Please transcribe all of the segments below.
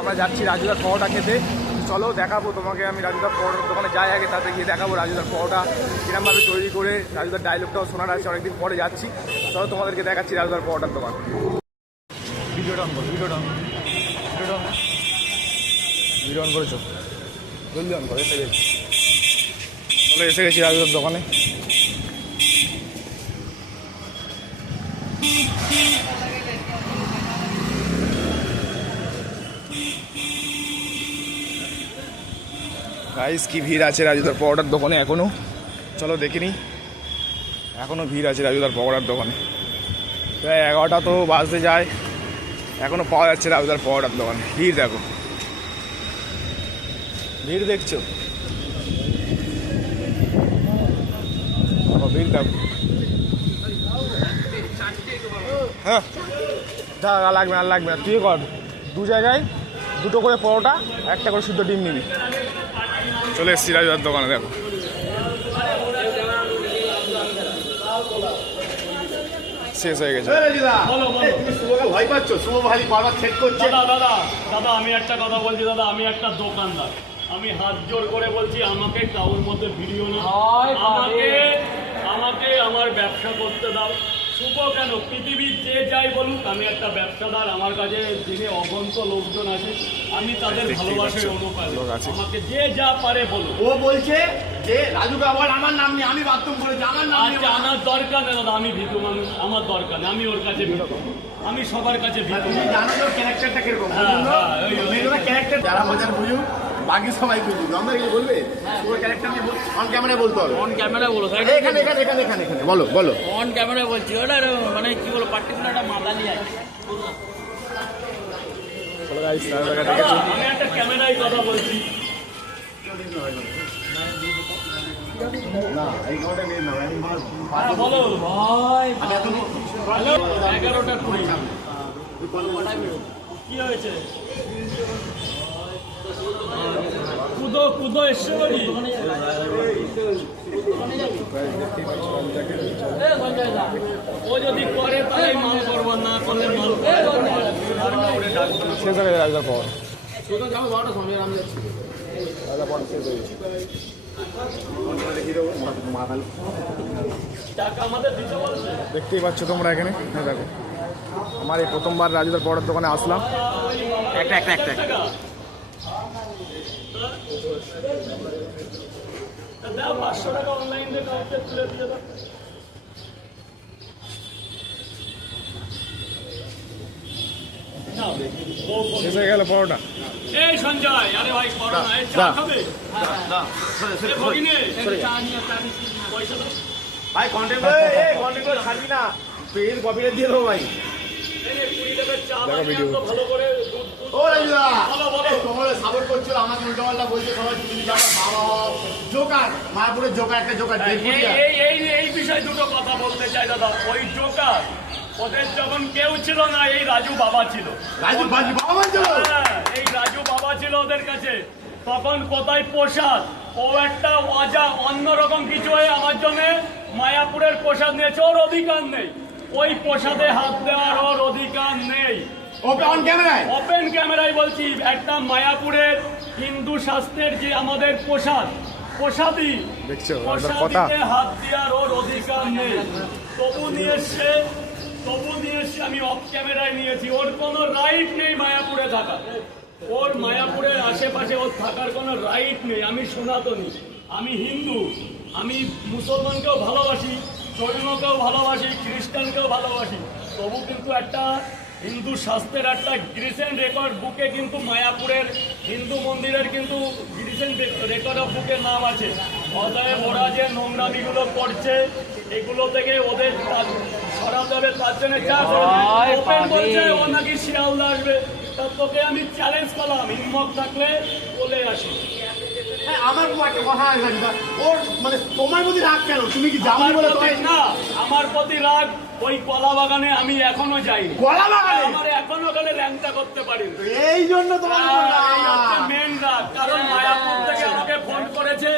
আমরা যাচ্ছি রাজুদার পরোটা খেতে। চলো দেখাবো তোমাকে, আমি রাজুদার পরোটার দোকানে যাই আগে, তাতে গিয়ে দেখাবো রাজুদার পরোটা কিরমভাবে তৈরি করে। রাজুদার ডায়লগটাও শোনার আছে, অনেকদিন পরে যাচ্ছি। চলো তোমাদেরকে দেখাচ্ছি রাজুদার পরোটার দোকান। ভিডিওটা অন করো, ভিডিওটা ভিডিও অন করেছো, জলদি অন করো। এসে গেছি, চলো এসে গেছি রাজুদার দোকানে। গাইস কি ভিড় আছে রাজুদার পরোটার দোকানে এখনো। চলো দেখিনি, এখনো ভিড় আছে রাজুদার পরোটার দোকানে। প্রায় 11টা তো বাজতে যায়, এখনো পাওয়া যাচ্ছে রাজুদার পরোটার দোকানে। ভিড় দেখো, ভিড় দেখছো, ভিড় দেখো। হ্যাঁ আর লাগবে আর লাগবে না, তুই কর। 2 জায়গায় 2টো করে পরোটা, 1টা করে শুদ্ধ ডিম নিবি। চলে এসছি রাজুদার দোকানে, দেখো শেষ হয়ে গেছে। দাদা আমি একটা কথা বলছি, দাদা আমি একটা দোকানদার, আমি হাত জোর করে বলছি আমাকে কারোর মধ্যে ভিডিও না, আমাকে আমার ব্যবসা করতে দাও। শুভ কেন, পৃথিবীর যে যাই বলুক, আমি একটা ব্যবসাদার, আমার কাছে দিনে অগন্ত লোকজন আছে, আমি তাদের ভালোবাসার অনুপাতে আমাকে যে যা পারে বলুক। ও বলছে যে রাজু আবার আমার নাম নিয়ে আমি বাথরুম করেছি, আমার নাম আচ্ছা আমার দরকার নেই দাদা, আমি ভীতু মানুষ, আমার দরকার নেই, আমি ওর কাছে ভীতু, আমি সবার কাছে ভীতু। তুমি জানো তো ক্যারেক্টারটা কিরকম, ক্যারেক্টার যারা মজার বুঝুক, বাকি সবাই বুঝুক। আমরা কি বলবে ওর ক্যারেক্টার নিয়ে অন ক্যামেরায় বলতে হবে। অন ক্যামেরা বলো, এখানে এখানে এখানে এখানে এখানে বলো বলো। অন ক্যামেরা বলছি, ওটা মানে কি বলো, পার্টিকুলার একটা মাতালি আছে। আমি একটা ক্যামেরায় কথা বলছি। না এই ঘন্টা নিয়ে নাও, আমি বলো ভাই, 11টা 20 কি হয়েছে? কুদো কুদো এসছে বাড়ি। ও যদি করে তাহলে মাল করবো, না করলে মাল শেষ হয়ে গেছে রাজুদার পর। টাকা আমাদের দিতে বলছে। দেখতেই পাচ্ছ তোমরা এখানে, দেখো আমার এই প্রথমবার রাজুদার পরোটার দোকানে আসলাম। একটা 500 টাকা অনলাইন দিয়ে কাউকে তুলে দিয়ে দাও। শেষ হয়ে গেল পরোটা। এই সঞ্জয়, আরে ভাই করো না, এই চা খাবে? এই ভগিনী, পয়সা দাও। ভাই কন্টেন্ট করে ছাড়বি না, পেজ কপিটা দিয়ে দেবো ভাই। ভালো করে ও রাজুদা, বলো, বলো। তোমার সাপোর্ট করছিল, আমাকে উল্টো পাল্টা বলছে সবাই, তুমি যাও বাবা জোকার, মায়াপুরের জোকার, একটা জোকার। এই বিষয়ে দুটো কথা বলতে চাই দাদা। ওই জোকার ওদের যখন কেউ ছিল না, এই রাজু বাবা ছিল। রাজু বাবা ছিল, এই রাজু বাবা ছিল ওদের কাছে। তখন কোথায় প্রসাদ, ও একটা অন্যরকম কিছু হয়ে আমার জন্য মায়াপুরের প্রসাদ নিয়েছে, ওর অধিকার নেই। ওই প্রসাদে হাত দেওয়ার ওর অধিকার নেই। ওপেন ক্যামেরায়, ওপেন ক্যামেরায় বলছি, একটা মায়াপুরের হিন্দু শাস্ত্রের যে আমাদের প্রসাদী, দেখছো প্রসাদীতে হাত দেওয়ার ওর অধিকার নেই। তবু নিয়ে এসছে, আমি অফ ক্যামেরায় নিয়েছি। ওর কোনো রাইট নেই মায়াপুরে থাকা, ওর মায়াপুরের আশেপাশে ওর থাকার কোনো রাইট নেই। আমি সনাতনী, আমি হিন্দু, আমি মুসলমানকেও ভালোবাসি, জৈনকেও ভালোবাসি, খ্রিস্টানকেও ভালোবাসি। তবু কিন্তু একটা হিন্দু শাস্ত্রের একটা রিসেন্ট রেকর্ড বুকে কিন্তু মায়াপুরের হিন্দু মন্দিরের কিন্তু রিসেন্ট রেকর্ড অফ বুকের নাম আছে। অতএব ওরা যে নোংরামিগুলো করছে, এগুলো থেকে ওদের সরাতে হবে। তার জন্য বলছে ও নাকি শিয়ালদা আসবে। তা তোকে আমি চ্যালেঞ্জ করলাম, হিম্মত থাকলে বলে আসি। আমার একটা কথা আছে রাজুদা, ওর মানে তোমার প্রতি রাগ কেন? তুমি কি যাও বলে? না, আমার প্রতি রাগ ওই কলা বাগানে আমি এখনো যাই। কলা বাগানে আমার এখনো ওখানে ল্যাংটা করতে পারি। এই জন্য তোমার মেন রাগ। কারণ মায়াপুর থেকে আমাকে ফোন করেছে,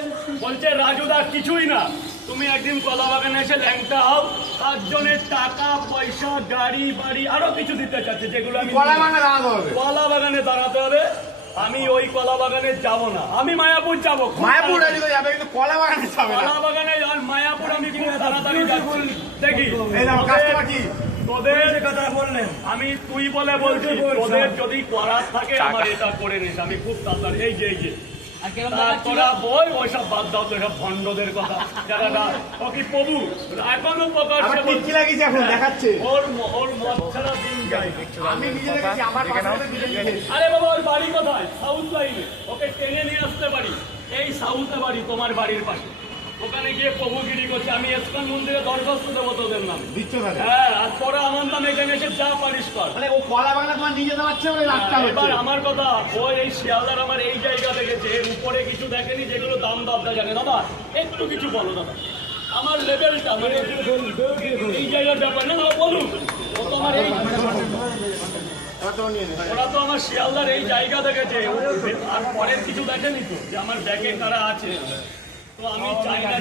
বলছে রাজুদা কিছুই না, তুমি একদিন কলা বাগানে এসে ল্যাংটা হও, 5 জনের টাকা পয়সা গাড়ি বাড়ি আরো কিছু দিতে চাচ্ছে, যেগুলো আমি কলা বাগানে দাঁড়াতে হবে। কলা বাগানে দাঁড়াতে হবে। আমি ওই কলা বাগানে যাব না, আমি মায়াপুর যাব। মায়াপুর রাজুদা যাবে কিন্তু কলা বাগানে যাবে না। কলা বাগানে আর মায়াপুর আমি খুব তাড়াতাড়ি যাচ্ছি। দেখি এই নাও কাস্টমার কি তোদের কথা বললেন, আমি তুই বলে বলছি, তোদের যদি করার থাকে আমার এটা করে নিস, আমি খুব তাড়াতাড়ি। এই যে আর কিরকম তা দেখাচ্ছিল? তোরা বল, ওইসব বাদ দাও তো, এসব ভণ্ডদের কথা। যারা ও কি প্রভু এখনো আমার প্রকাশ্যে ঠিক কি লাগিয়েছে এখন দেখাচ্ছে। ওর মদ ছাড়া দিন যায়। আমি নিজে দেখেছি আমার পাশে নিজে দেখেছি। আরে বাবা, ওর বাড়ি কোথায়? সাউথ লাইনে। ওকে টেনে নিয়ে আসতে পারি, এই সাউথে বাড়ি, তোমার বাড়ির পাশে। ওখানে গিয়ে প্রভুগিরি করছে, আমি ইসকন মন্দিরে দরখাস্ত দেবো তোদের নামে। দিচ্ছ তাহলে? হ্যাঁ, আর তোরা আমার নামে এখানে এসে যা পারিস কর। মানে ও কলা বাগানে তোমার নিজে দেওয়াচ্ছে বলে রাস্তা এবার হচ্ছে। আমার কথা, ওই এই শিয়ালদার আমার এই জায়গা দেখেছে, এর উপরে কিছু দেখেনি, যেগুলো দাম দাবদা জানে। দাদা একটু কিছু বলো দাদা, আমার লেভেলটা মানে এই জায়গার ব্যাপার না, বলুন। ও তো আমার এই, এবার তোমার নিয়ে নে। ওরা তো আমার শিয়ালদার এই জায়গা দেখেছে, আর পরের কিছু দেখেনি তো, যে আমার ব্যাগে কারা আছে। তো আমি চাই না